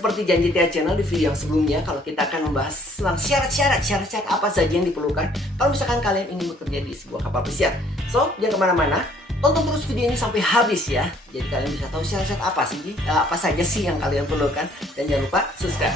seperti janji Tia Channel di video yang sebelumnya, kalau kita akan membahas tentang syarat-syarat apa saja yang diperlukan kalau misalkan kalian ingin bekerja di sebuah kapal pesiar. So, jangan kemana-mana, tonton terus video ini sampai habis ya. Jadi kalian bisa tahu syarat-syarat apa saja sih yang kalian perlukan. Dan jangan lupa subscribe.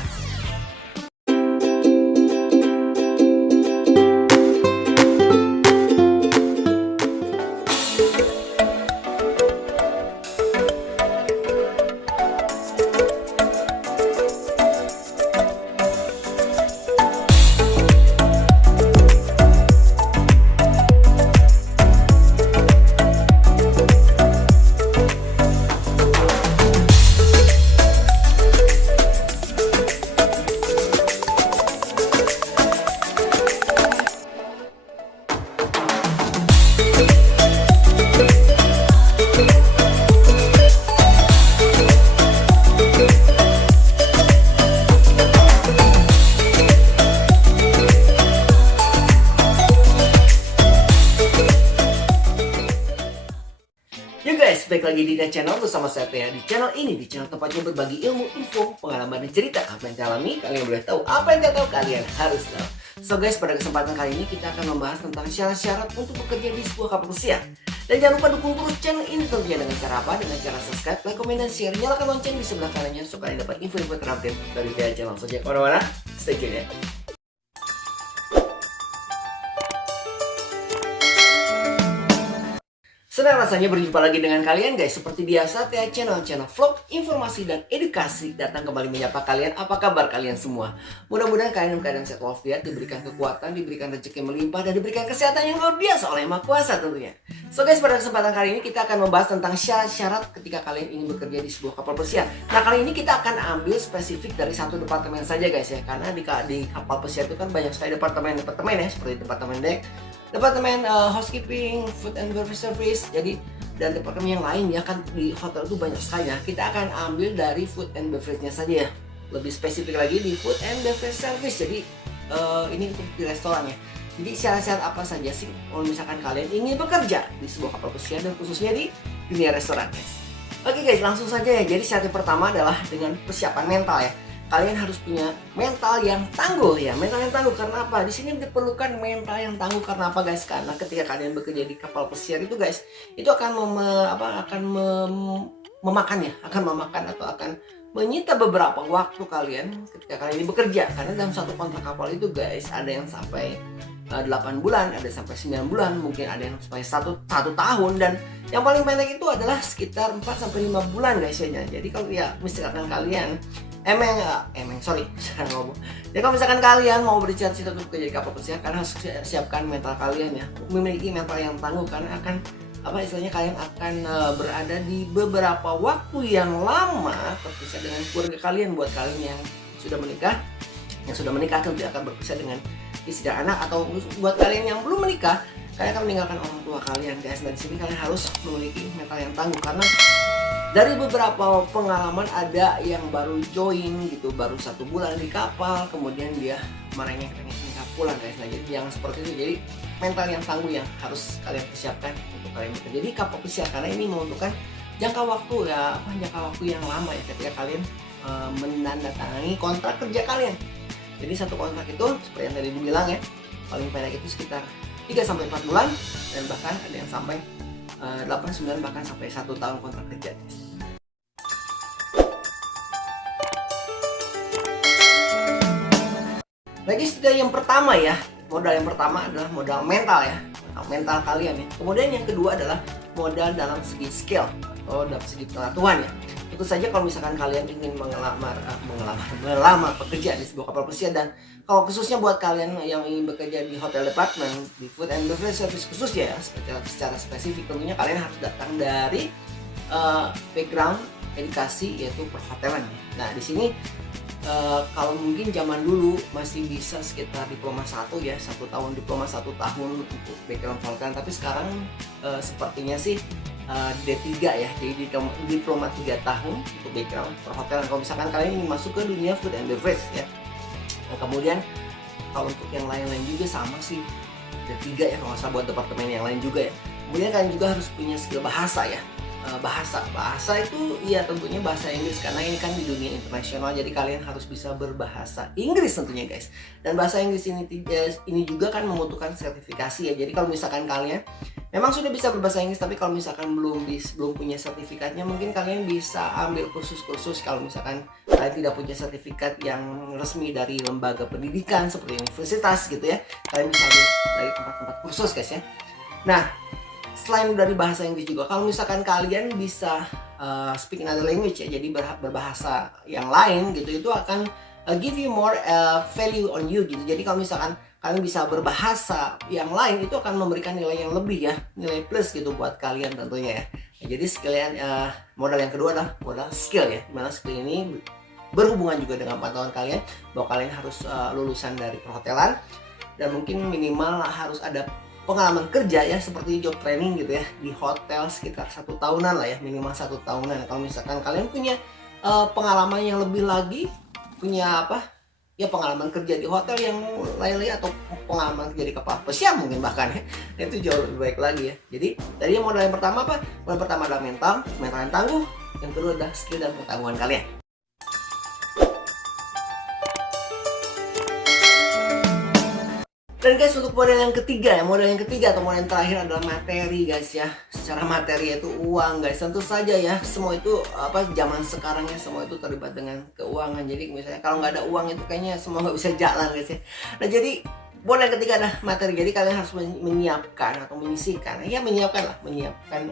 Balik lagi di Tia Channel bersama saya Tia. Di channel ini, di channel tempatnya berbagi ilmu, info, pengalaman, dan cerita. Apa yang dialami, kalian boleh tahu. Apa yang tidak tahu, kalian harus tahu. So guys, pada kesempatan kali ini kita akan membahas tentang syarat-syarat untuk bekerja di sebuah kapal pesiar. Dan jangan lupa dukung terus channel ini tentunya dengan cara apa? Dengan cara subscribe, like, komen, dan share. Nyalakan lonceng di sebelah kanannya supaya kalian dapat info-info terupdate dari Tia Channel. So jangan kemana-mana, stay tune ya. Senang rasanya berjumpa lagi dengan kalian guys. Seperti biasa, Tia Channel vlog, informasi, dan edukasi datang kembali menyapa kalian. Apa kabar kalian semua? Mudah-mudahan kalian dalam keadaan sehat walafiat, diberikan kekuatan, diberikan rezeki melimpah, dan diberikan kesehatan yang luar biasa oleh Yang Maha Kuasa tentunya. So guys, pada kesempatan kali ini kita akan membahas tentang syarat-syarat ketika kalian ingin bekerja di sebuah kapal pesiar. Nah, kali ini kita akan ambil spesifik dari satu departemen saja guys ya. Karena di kapal pesiar itu kan banyak sekali departemen ya, seperti departemen deck, departemen housekeeping, food and beverage service, jadi dan departemen yang lain ya kan di hotel itu banyak sekali ya. Kita akan ambil dari food and beverage-nya saja ya. Lebih spesifik lagi di food and beverage service. Jadi ini untuk di restoran ya. Jadi syarat-syarat apa saja sih kalau misalkan kalian ingin bekerja di sebuah kapal pesiar dan khususnya di dunia restoran guys. Oke guys, langsung saja ya. Jadi syarat yang pertama adalah dengan persiapan mental ya. Kalian harus punya mental yang tangguh ya. Mental yang tangguh karena apa? Di sini diperlukan mental yang tangguh karena apa guys? Karena ketika kalian bekerja di kapal pesiar itu guys, itu akan memakan atau akan menyita beberapa waktu kalian ketika kalian bekerja. Karena dalam satu kontrak kapal itu guys, ada yang sampai 8 bulan, ada sampai 9 bulan, mungkin ada yang sampai 1 tahun, dan yang paling pendek itu adalah sekitar 4-5 bulan guys ya. Jadi kalau ya misalkan kalian jadi kalau misalkan kalian mau bercita-cita untuk bekerja di kapal pesiar, kalian harus siapkan mental kalian ya, memiliki mental yang tangguh karena akan kalian akan berada di beberapa waktu yang lama terpisah dengan keluarga kalian. Buat kalian yang sudah menikah tentu akan berpisah dengan istri dan anak, atau buat kalian yang belum menikah, kalian akan meninggalkan orang tua kalian guys. Dan di sini kalian harus memiliki mental yang tangguh karena dari beberapa pengalaman ada yang baru join gitu, baru 1 bulan di kapal, kemudian dia merengek-rengek pulang guys. Nah, jadi yang seperti itu, jadi mental yang tangguh yang harus kalian persiapkan untuk kalian bekerja di kapal pesiar, karena ini membutuhkan jangka waktu yang lama ya ketika kalian menandatangani kontrak kerja kalian. Jadi satu kontrak itu seperti yang tadi dibilang ya, paling pendek itu sekitar 3-4 bulan, dan bahkan ada yang sampai 8-9 bahkan sampai 1 tahun kontrak kerja. Lagi sudah yang pertama ya, modal yang pertama adalah modal mental ya, mental kalian ya. Kemudian yang kedua adalah modal dalam segi skill atau dalam segi pengetahuan ya. Itu saja kalau misalkan kalian ingin melamar pekerja di sebuah kapal pesiar, dan kalau khususnya buat kalian yang ingin bekerja di hotel department, di food and beverage service khususnya ya, secara spesifik tentunya kalian harus datang dari background edukasi yaitu perhotelan. Nah di sini kalau mungkin zaman dulu masih bisa sekitar diploma 1 ya, 1 tahun diploma 1 tahun untuk background perhotelan, tapi sekarang sepertinya sih D3 ya, jadi diploma 3 tahun untuk background perhotelan kalau misalkan kalian ingin masuk ke dunia food and beverage ya. Nah, kemudian kalau untuk yang lain-lain juga sama sih, D3 ya kalau nggak salah buat departemen yang lain juga ya. Kemudian kalian juga harus punya skill bahasa ya. bahasa itu ya tentunya bahasa Inggris, karena ini kan di dunia internasional, jadi kalian harus bisa berbahasa Inggris tentunya guys. Dan bahasa Inggris ini juga kan membutuhkan sertifikasi ya. Jadi kalau misalkan kalian memang sudah bisa berbahasa Inggris, tapi kalau misalkan belum punya sertifikatnya, mungkin kalian bisa ambil kursus-kursus. Kalau misalkan kalian tidak punya sertifikat yang resmi dari lembaga pendidikan seperti universitas gitu ya, kalian bisa ambil dari tempat-tempat kursus guys ya. Nah, selain dari bahasa Inggris juga, kalau misalkan kalian bisa speak another language ya, jadi berbahasa yang lain gitu, itu akan give you more value on you gitu. Jadi kalau misalkan kalian bisa berbahasa yang lain, itu akan memberikan nilai yang lebih ya, nilai plus gitu buat kalian tentunya ya. Jadi sekalian modal yang kedua adalah modal skill ya, dimana skill ini berhubungan juga dengan pantauan kalian, bahwa kalian harus lulusan dari perhotelan dan mungkin minimal harus ada pengalaman kerja ya, seperti job training gitu ya di hotel sekitar 1 tahunan lah ya, minimal 1 tahunan. Kalau misalkan kalian punya pengalaman yang lebih lagi, punya ya pengalaman kerja di hotel yang lain-lain, atau pengalaman kerja di kapal pesiar mungkin bahkan ya, itu jauh lebih baik lagi ya. Jadi tadi modal yang pertama modal pertama adalah mental yang tangguh, yang kedua adalah skill dan pengetahuan kalian. Dan guys, untuk modal yang ketiga atau modal yang terakhir adalah materi guys ya. Secara materi itu uang guys. Tentu saja ya, semua itu zaman sekarang ya, semua itu terlibat dengan keuangan. Jadi misalnya kalau nggak ada uang itu kayaknya semua nggak bisa jalan guys ya. Nah jadi modal yang ketiga adalah materi. Jadi kalian harus menyiapkan atau menyiapkan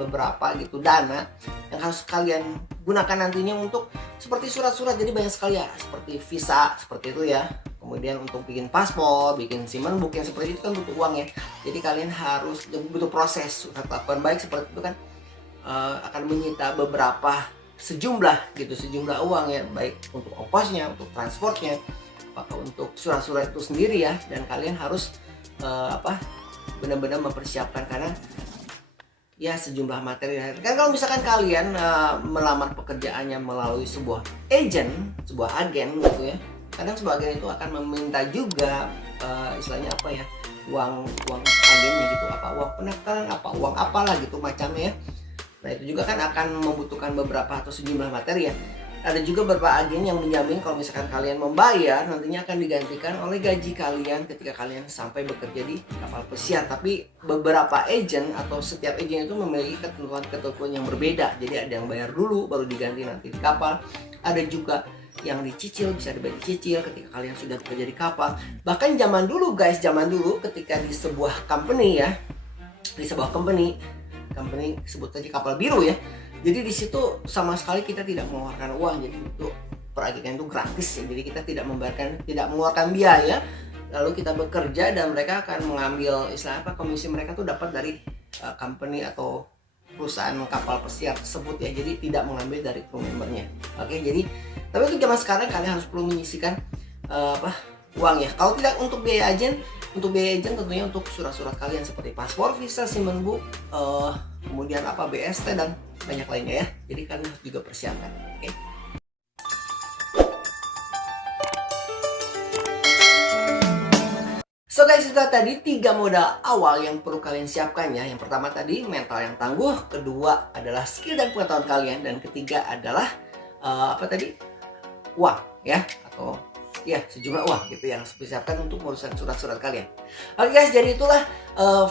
beberapa gitu dana yang harus kalian gunakan nantinya untuk seperti surat-surat. Jadi banyak sekali ya, seperti visa seperti itu ya. Kemudian untuk bikin paspor, bikin SIM book yang seperti itu kan butuh uang ya. Jadi kalian harus butuh proses lakukan baik seperti itu kan, akan menyita sejumlah uang ya, baik untuk ongkosnya, untuk transportnya, untuk surat-surat itu sendiri ya. Dan kalian harus benar-benar mempersiapkan, karena ya sejumlah materi. Kan kalau misalkan kalian melamar pekerjaannya melalui sebuah agen gitu ya, kadang sebuah agen itu akan meminta juga istilahnya uang agennya gitu, uang pendaftaran, uang apalah gitu macamnya ya. Nah itu juga kan akan membutuhkan beberapa atau sejumlah materi ya. Ada juga beberapa agen yang menjamin kalau misalkan kalian membayar, nantinya akan digantikan oleh gaji kalian ketika kalian sampai bekerja di kapal pesiar. Tapi beberapa agen atau setiap agen itu memiliki ketentuan yang berbeda. Jadi ada yang bayar dulu baru diganti nanti di kapal. Ada juga yang dicicil, bisa dibayar cicil ketika kalian sudah bekerja di kapal. Bahkan zaman dulu ketika di sebuah company ya, di sebuah company sebut saja kapal biru ya. Jadi di situ sama sekali kita tidak mengeluarkan uang, jadi itu peragian itu gratis ya. Jadi kita tidak mengeluarkan biaya, lalu kita bekerja dan mereka akan mengambil komisi mereka tuh dapat dari company atau perusahaan kapal pesiar tersebut ya. Jadi tidak mengambil dari crew membernya. Oke, jadi tapi untuk zaman sekarang kalian harus perlu menyisihkan uang ya. Kalau tidak untuk biaya agen tentunya untuk surat-surat kalian seperti paspor, visa, SIM book, kemudian BST dan banyak lainnya ya. Jadi kalian harus juga persiapkan. Oke. So guys, itu tadi 3 modal awal yang perlu kalian siapkan ya. Yang pertama tadi mental yang tangguh, kedua adalah skill dan pengetahuan kalian, dan ketiga adalah uang ya, atau ya sejumlah uang gitu yang harus disiapkan untuk urusan surat-surat kalian. Oke guys, jadi itulah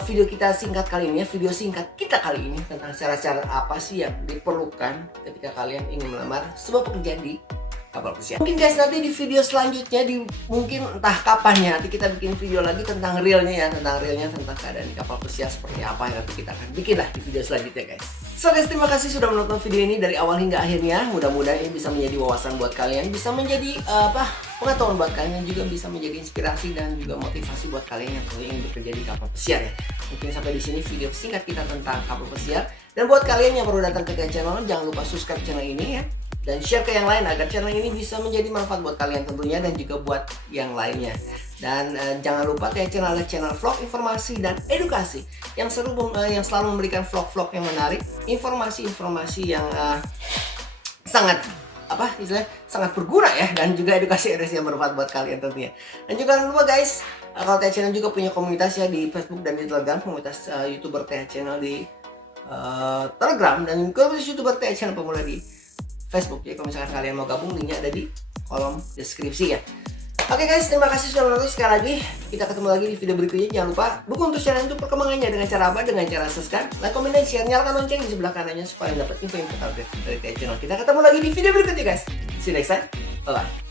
video kita singkat kali ini ya, video singkat kita kali ini tentang cara-cara apa sih yang diperlukan ketika kalian ingin melamar sebuah pekerjaan di kapal pesiar. Mungkin guys nanti di video selanjutnya, mungkin entah kapan ya, nanti kita bikin video lagi tentang realnya tentang keadaan di kapal pesiar seperti apa yang nanti kita akan bikin lah di video selanjutnya guys. So guys, terima kasih sudah menonton video ini dari awal hingga akhirnya. Mudah-mudahan ini bisa menjadi wawasan buat kalian, bisa menjadi pengetahuan buat kalian, dan juga bisa menjadi inspirasi dan juga motivasi buat kalian yang ingin bekerja di kapal pesiar ya. Mungkin sampai di sini video singkat kita tentang kapal pesiar. Dan buat kalian yang baru datang ke channel, jangan lupa subscribe channel ini ya, dan share ke yang lain agar channel ini bisa menjadi manfaat buat kalian tentunya, dan juga buat yang lainnya. Dan jangan lupa channel vlog, informasi dan edukasi yang selalu memberikan vlog-vlog yang menarik, informasi-informasi yang sangat sangat berguna ya, dan juga edukasi yang bermanfaat buat kalian tentunya. Dan juga jangan lupa guys, kalau TH Channel juga punya komunitas ya di Facebook dan di Telegram, komunitas YouTuber TH Channel di Telegram dan komunitas YouTuber TH Channel Pemula di Facebook. Jadi kalau misalkan kalian mau gabung, linknya ada di kolom deskripsi ya. Oke guys, terima kasih sudah menonton. Sekali lagi kita ketemu lagi di video berikutnya. Jangan lupa dukung terus channel untuk perkembangannya dengan cara apa? Dengan cara subscribe, like, komen, dan share. Nyalakan lonceng di sebelah kanannya supaya dapat info-info terupdate dari TH Channel. Kita ketemu lagi di video berikutnya guys. See you next time. Bye bye.